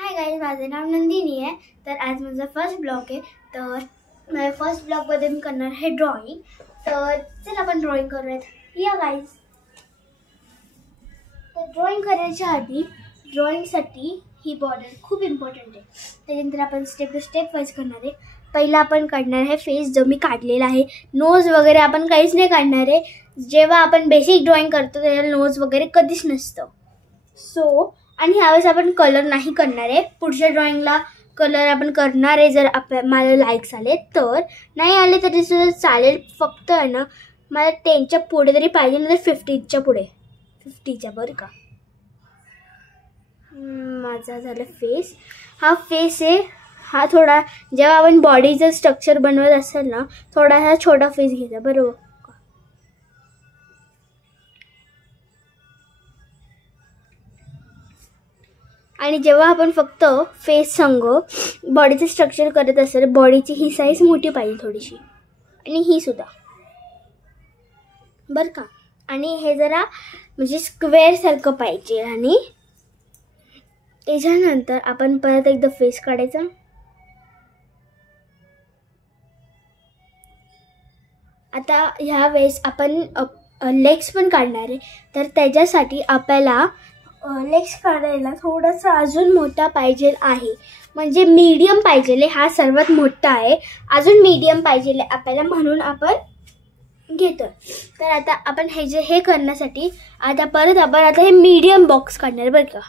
Hi guys, माझे नाव नंदिनी आहे. तर आज माझा फर्स्ट ब्लॉग आहे. तर माझ्या फर्स्ट ब्लॉगमध्ये मी करणार आहे ड्रॉइंग. तर चला आपण ड्रॉइंग करूयात. या गाइस. तर ड्रॉइंग करण्याच्या आधी ड्रॉइंगसाठी ही बॉर्डर खूप इम्पॉर्टंट आहे. त्यानंतर आपण स्टेप बाय स्टेप वाईज करणार आहे. पहिला आपण काढणार आहे फेस, जो मी काढलेला आहे. नोज वगैरे आपण काहीच नाही काढणार आहे. जेव्हा आपण बेसिक ड्रॉइंग करतो त्याला नोज वगैरे कधीच नसतं. आणि ह्यावेळेस आपण कलर नाही करणार आहे. पुढच्या ड्रॉइंगला कलर आपण करणार आहे जर मला लाईक्स आले तर. नाही आले तरी सुद्धा चालेल. फक्त आहे ना मला 10च्या पुढे तरी पाहिजे, नाही तर 50च्या पुढे. 50च्या बरं का. माझा झाला फेस. हा फेस आहे. हा थोडा जेव्हा आपण बॉडीचं स्ट्रक्चर बनवत असेल ना थोडासा छोटा फेस घ्यायचा बरोबर. आणि जेव्हा आपण फक्त फेस संग बॉडीचं स्ट्रक्चर करत असेल, बॉडीची ही साईज मोठी पाहिजे थोडीशी, आणि ही सुद्धा बरं का. आणि हे जरा म्हणजे स्क्वेअर सारखं पाहिजे. आणि त्याच्यानंतर आपण परत एकदा फेस काढायचा. आता ह्या वेळेस आपण लेग्स पण काढणार आहे. तर त्याच्यासाठी आपल्याला लेग्स काढायला थोडासा अजून मोठा पाहिजे आहे. म्हणजे मीडियम पाहिजे. हा सर्वात मोठा आहे. अजून मीडियम पाहिजे आपल्याला, म्हणून आपण घेतो. तर आता आपण हे करण्यासाठी परत आपण हे मीडियम बॉक्स काढणार बरं का.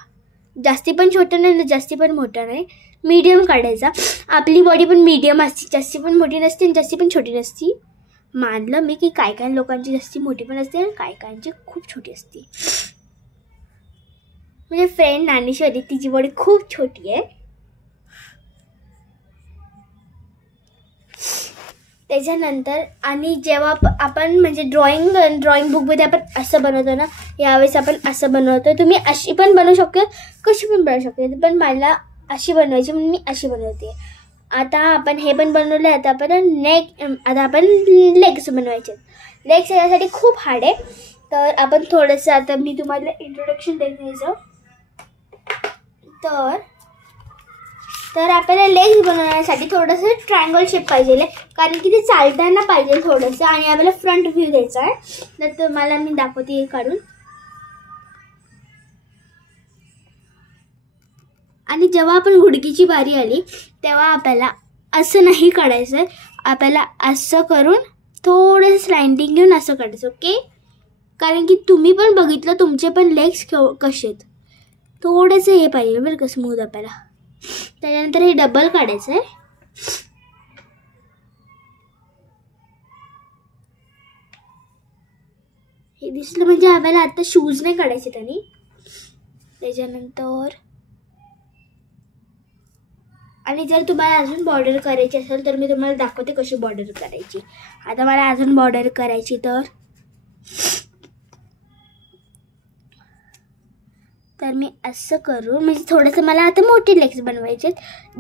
जास्ती पण छोटं नाही, जास्ती पण मोठं नाही, मीडियम काढायचा. आपली बॉडी पण मीडियम असते, जास्ती पण मोठी नसते आणि जास्ती पण छोटी नसते. मानलं मी की काय काय लोकांची जास्ती मोठी पण असते आणि काय कायांची खूप छोटी असते. म्हणजे फ्रेंड नानीश्वरी, तिची बॉडी खूप छोटी आहे. त्याच्यानंतर आणि जेव्हा आपण म्हणजे ड्रॉइंग बुकमध्ये आपण असं बनवतो ना, यावेळेस आपण असं बनवतो. तुम्ही अशी पण बनवू शकता, कशी पण बनवू शकता, पण मला अशी बनवायची म्हणून मी अशी बनवते. आता आपण हे पण बनवलं. आता आपण लेग्स बनवायचे. लेग्स यासाठी खूप हार्ड आहे. तर आपण थोडंसं आता मी तुम्हाला इंट्रोडक्शन द्यायचं. तर आपल्याला लेग्स बनवण्यासाठी थोडंसं ट्रायंगल शेप पाहिजे, कारण की ते चालताना पाहिजे थोडंसं. आणि आपल्याला फ्रंट व्ह्यू द्यायचा आहे. तर तुम्हाला मी दाखवते हे काढून. आणि जेव्हा आपण गुडघीची बारी आली तेव्हा आपल्याला असं नाही काढायचं आहे. आपल्याला असं करून थोडंसं स्लाइडिंग घेऊन असं काढायचं. ओके. कारण की तुम्ही पण बघितलं तुमचे पण लेग्स कसे आहेत. थोडंसं हे पाहिजे बरं का स्मूथ आपल्याला. त्याच्यानंतर हे डबल काढायचं आहे. हे दिसलं म्हणजे आपल्याला आता शूज नाही काढायचे त्यांनी. त्याच्यानंतर आणि जर तुम्हाला अजून बॉर्डर करायची असेल तर मी तुम्हाला दाखवते कशी बॉर्डर करायची. आता मला अजून बॉर्डर करायची तर मी असं करू. म्हणजे थोडंसं मला आता मोठे लेग्स बनवायचे.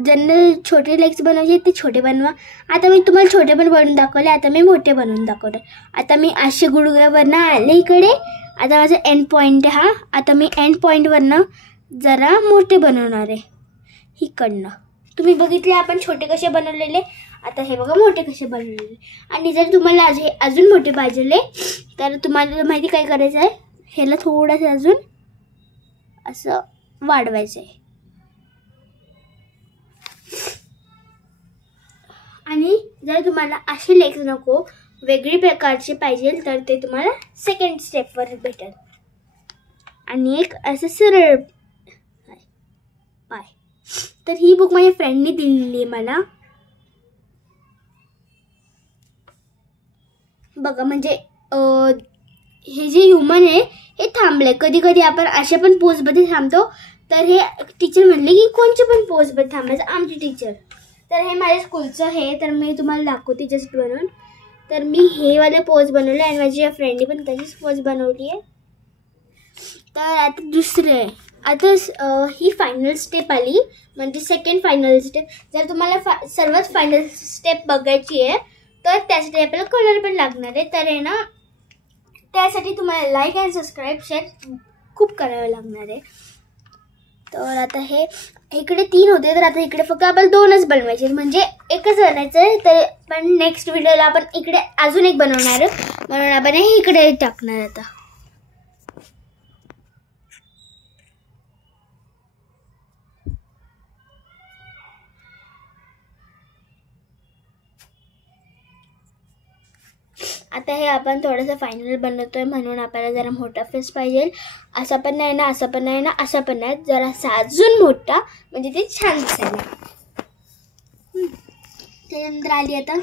ज्यांना छोटे लेग्स बनवायचे ते छोटे बनवा. आता मी तुम्हाला छोटे पण बनवून दाखवले. आता मी मोठे बनवून दाखवते. आता मी असे गुडघ्यावरनं आले इकडे. आता माझा एंड पॉईंट हा. आता मी एंड पॉईंटवरनं जरा मोठे बनवणार आहे इकडनं. तुम्ही बघितले आपण छोटे कसे बनवलेले. आता हे बघा मोठे कसे बनवलेले. आणि जर तुम्हाला अजून मोठे पाहिजे तर तुम्हाला माहिती काय करायचं आहे. ह्याला थोडंसं अजून असं वाढवायचं आहे. आणि जर तुम्हाला असे लेग्स नको वेगळी प्रकारचे पाहिजे तर ते तुम्हाला सेकंड स्टेपवर भेटेल. आणि एक असं सरळ पाय. तर ही बुक माझ्या फ्रेंडने दिलेली आहे मला. बघा म्हणजे हे जे ह्युमन आहे हे थांबलंय. कधी कधी आपण अशा पण पोजमध्ये थांबतो. तर हे टीचर म्हणले की कोणच्या पण पोजमध्ये थांबायचं, आमची टीचर. तर हे माझ्या स्कूलचं हे. तर मी तुम्हाला दाखवते जस्ट बनवून. तर मी हे वाले पोज बनवले आणि माझ्या फ्रेंडने पण तशीच पोज बनवली आहे. तर आता दुसरे आता ही फायनल स्टेप आली, म्हणजे सेकंड फायनल स्टेप. जर तुम्हाला सर्वात फायनल स्टेप बघायची आहे तर त्यासाठी आपल्याला कलर पण लागणार आहे. तर आहे ना त्यासाठी तुम्हाला लाईक अँड सबस्क्राईब शेअर खूप करावं लागणार आहे. तर आता हे इकडे 3 होते, तर आता इकडे फक्त आपण 2च बनवायचे, म्हणजे एकच बनायचं आहे. तर पण नेक्स्ट व्हिडिओला आपण इकडे अजून एक बनवणार आहे, म्हणून आपण हे इकडे टाकणार आता. आता हे आपण थोडंसं फायनल बनवतोय, म्हणून आपल्याला जरा मोठा फेस पाहिजे. असा पण नाही ना, असा पण नाही ना, असा पण नाही, जरा अजून मोठा, म्हणजे ते छान दिसायला. त्यानंतर आली आता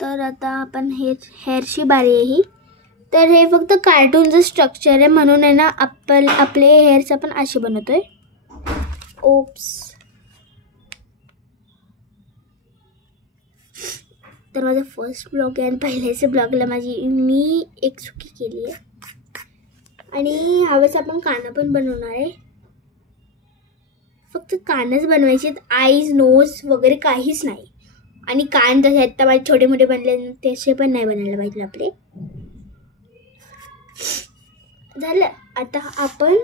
तर आता आपण हेअरची बारी आहे ही. तर हे फक्त कार्टूनचं स्ट्रक्चर आहे, म्हणून आहे ना आपले हेअर्स आपण असे बनवतोय. ओप्स. तर माझा फर्स्ट ब्लॉग आहे आणि पहिल्याच्या ब्लॉगला मी एक चुकी केली आहे. आणि ह्यावेळेस आपण कानं पण बनवणार आहे. फक्त कानच बनवायचे, आईज नोज वगैरे काहीच नाही. आणि कान तसे आता माझे छोटे मोठे बनले, तसे पण नाही बनायला पाहिजे आपले. झालं. आता आपण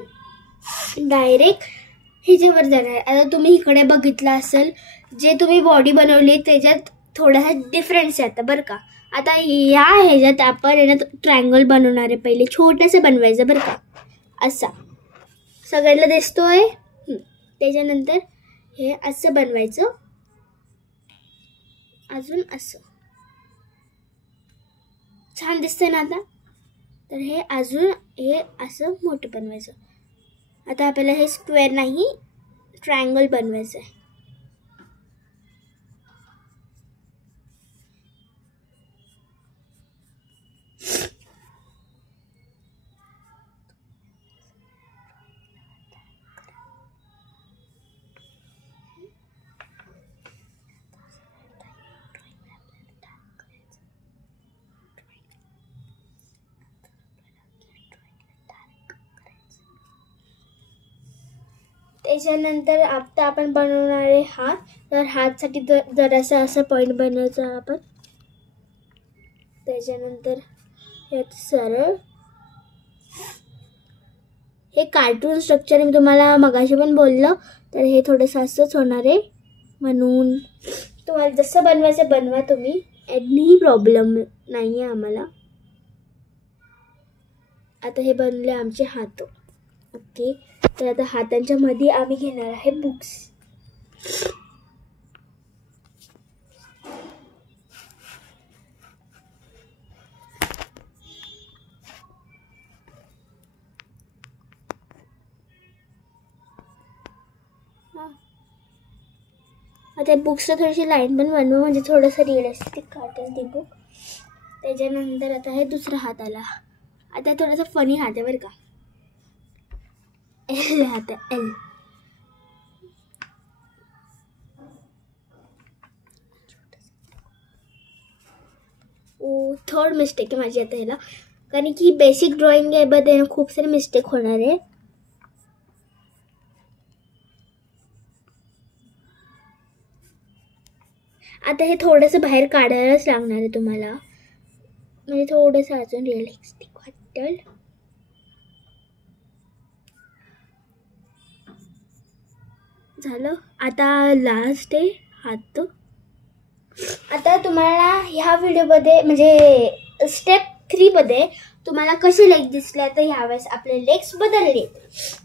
डायरेक्ट ह्याच्यावर जाणार. आता तुम्ही इकडे बघितलं असेल, जे तुम्ही बॉडी बनवली त्याच्यात थोडासा डिफरन्स आहे आता बरं का. आता या ह्याच्यात आपण आहे ना ट्रायंगल बनवणार आहे. पहिले छोटंसं बनवायचं बरं का, असा सगळ्यांना दिसतोय. त्याच्यानंतर हे असं बनवायचं, अजून असं. छान दिसतंय ना आता. तर हे अजून हे असं मोठं बनवायचं. आता आपल्याला हे स्क्वेअर नाही, ट्रायंगल बनवायचं आहे. त्याच्यानंतर आता आपण बनवणार आहे हात. तर हातसाठी जरासा असं पॉईंट बनवायचा आपण. त्याच्यानंतर हे सरळ, हे कार्टून स्ट्रक्चर मी तुम्हाला मगाशी पण बोललं. तर हे थोडंसं असंच होणार आहे, म्हणून तुम्हाला जसं बनवायचं बनवा तुम्ही, एनी प्रॉब्लेम नाही आहे आम्हाला. आता हे बनले आमचे हात. ओके. तर आता हातांच्या मध्ये आम्ही घेणार आहे बुक्स. आता बुक्सला थोडीशी लाईन पण बनवू, म्हणजे थोडंसं रिअलिस्टिक वाटेल ती बुक. त्याच्यानंतर आता हे दुसरा हात आला. आता थोडासा फनी हात आहे बरं का. एल हात आहे, एल. थर्ड मिस्टेक आहे माझी आता ह्याला, कारण की बेसिक ड्रॉइंग आहे बद्दल खूप सारे मिस्टेक होणार आहे. आता हे थोडंसं बाहेर काढायलाच लागणार आहे तुम्हाला, म्हणजे थोडंसं अजून रिअलिस्टिक वाटेल. झालं. आता लास्ट आहे हात. आता तुम्हाला ह्या व्हिडिओमध्ये म्हणजे स्टेप 3 मध्ये तुम्हाला कसे लेग दिसले, तर ह्यावेळेस आपले लेग्स बदलले.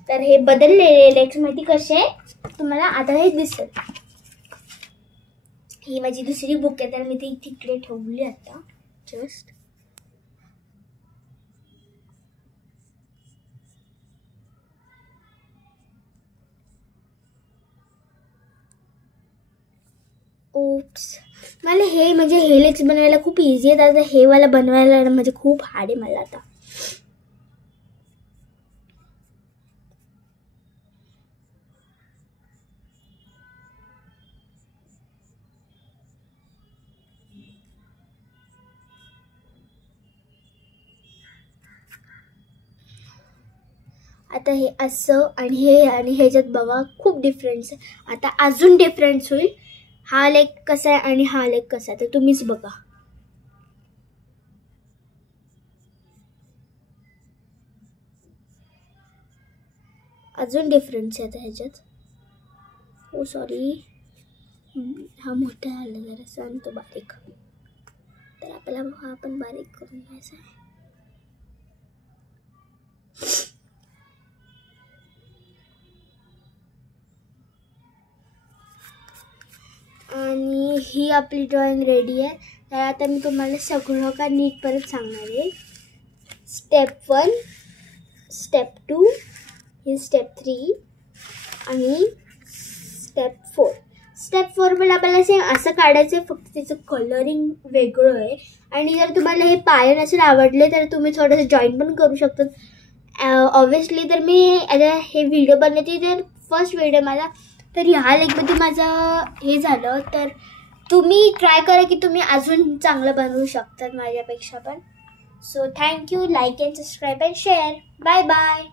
तर हे बदललेले लेग्स माहिती कसे तुम्हाला आता हे दिसेल. ही माझी दुसरी बुक आहे, तर मी ती तिकडे ठेवली आता जस्ट. ओप्स. मला हे म्हणजे हे लेग्स बनवायला खूप इझी आहे. आता हे वाला बनवायला म्हणजे खूप हार्ड आहे मला आता. आता हे असं आणि ह्याच्यात बघा खूप डिफरन्स आहे. आता अजून डिफरन्स होईल. हा लेग कसा आहे आणि हा लेग कसा आहे, तर तुम्हीच बघा. अजून डिफरन्स आहे आता ह्याच्यात. ओ सॉरी, हा मोठा आला जरासा आणि तो बारीक. तर आपल्याला हा पण बारीक करून घ्यायचा आहे. आणि ही आपली ड्रॉइंग रेडी आहे. तर आता मी तुम्हाला सगळं का नीट परत सांगणार आहे. स्टेप 1, स्टेप 2, ही स्टेप 3 आणि स्टेप 4. स्टेप 4 पण आपल्याला सेम असं काढायचं आहे, फक्त त्याचं कलरिंग वेगळं आहे. आणि जर तुम्हाला हे पाय नसेल आवडले तर तुम्ही थोडंसं जॉईन पण करू शकतात. ऑब्वियसली तर मी आता हे व्हिडिओ बनवते तर फर्स्ट व्हिडिओ माझा, तर ह्या लेगमध्ये माझं हे झालं. तर तुम्ही ट्राय करा की तुम्ही अजून चांगलं बनवू शकतात माझ्यापेक्षा पण. So thank you. Like and subscribe and share. Bye bye.